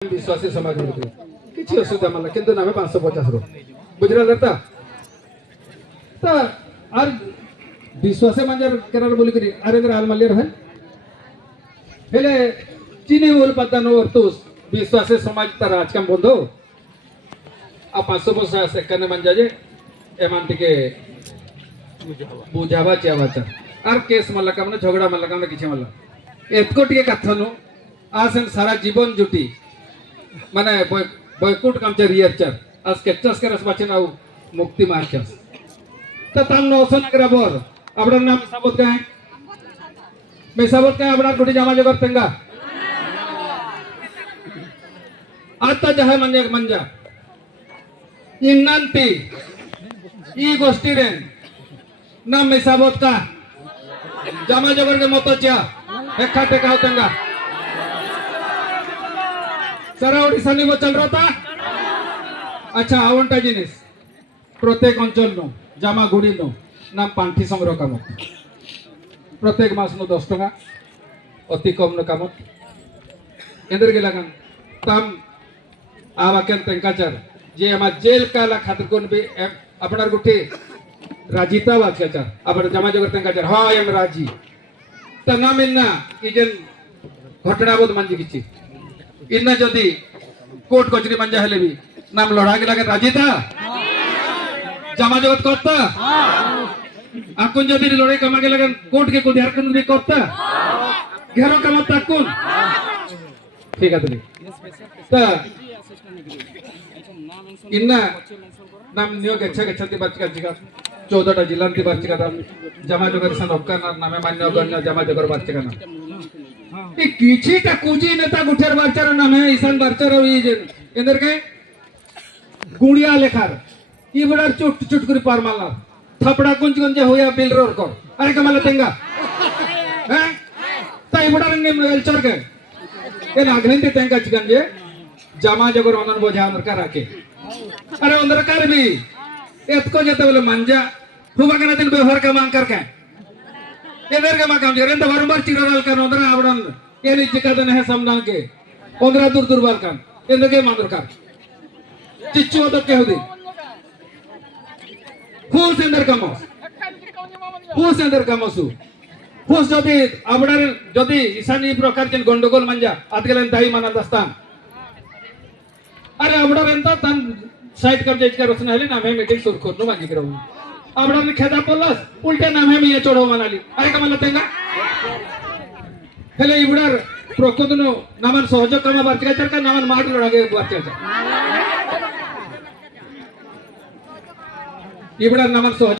विश्वासी समाज किसी असुविधा माला किंतु नामे 550 रो बुझरा लेता ता आर विश्वासे मंजर केनार बोली करी अरेंद्र हाल मल्लियर है हेले चीनी बोल पता नो वर्तुस विश्वासे समाज ता राजकाम बंधो आ 550 से कने मंजाजे एमांति के बुझावा चावाचा आर केस मल्ला कामने झगड़ा मल्ला कामने किछि मल्ला एतको टिके कथनो आसन सारा जीवन जुटी माने बयकुट कामचे रियरचर आज केचस करस बाचन आउ मुक्ति मार्चस त ताल नो सोनगरा बोर आपड़ा नाम साबत काय मैं साबत काय आपड़ा टोटी जमा जगर तेंगा आता जहा मंजा मंजा इन्नंती ई गोष्टी रे नाम मैं साबत का जमा जगर के मतोच्या एका टेका तेंगा सारा ओडिशा नि चल रहा अच्छा आवंटा जिनिस प्रत्येक अंचल नो जामा गुड़ी नो नाम पांठी संग्रह काम प्रत्येक मास नो 10 टका अति कम न काम एंदर गेला गन तम आवाकेन तेंकाचार जे आमा जेल काला खातिर कोन बे आपणार गुठी राजीता वाचाचार आपण जमा जगर तेंकाचार हा एम राजी त नाम इन्ना इजन घटना बोध मानजी किछि इन्ना जदि कोर्ट कचरी मंजा हेले भी नाम लड़ा के लगे राजी था जमा जगत करता आकुन जदि लड़ाई कमा के लगे कोर्ट के कुछ हरकत भी करता घेरो कमा ताकुन ठीक है तो इन्ना नाम नियो के छति बच्चा जिका 14टा जिल्ला ती बच्चा का जमा जगर सन हक्का नामे मान्य गण्य जमा जगर बच्चा का नाम ए किछि ता कुजी नेता गुठेर बारचार नाम है ईशान बारचार इंदर के गुड़िया लेखार ई बड़ा चुट चुट करी पार मारला थपड़ा कुंज कुंज होया बिल रोर कर अरे कमाल तेंगा हैं ता ई बड़ा ने वेलचर के ए नागरिन ते तेंगा चिगंजे जमा जगर ओनन बोझा अंदर का राखे अरे अंदर कर भी एतको जते बोले मंजा हुबा कना दिन व्यवहार का मांग कर के एदर के मां काम जे रेंद बारंबार चिरराल कर अंदर आवडन एनी चिकादन है समना के अंदर दूर दूर बार कान एंदर के मां दरकार चिच्चो तो के होदी फूस अंदर कमस फूस अंदर कमसु फूस जदि आवडार जदि ईशानी प्रकार जन गंडगोल मंजा आतगेलन दाई माना दस्तान अरे आवडार एंता तन साइड कर जेच कर रचना हेली नाम है मीटिंग सुर खोनो मांगी करो आवडार ने खेदा पलस उल्टे नाम है ये चोड़ो मनाली अरे कमाल तेंगा हेले इबडार प्रकोदनो नामन सहयोग कमा बारचिका चरका नामन माट लड़ागे बारचिका इबडार नामन सहयोग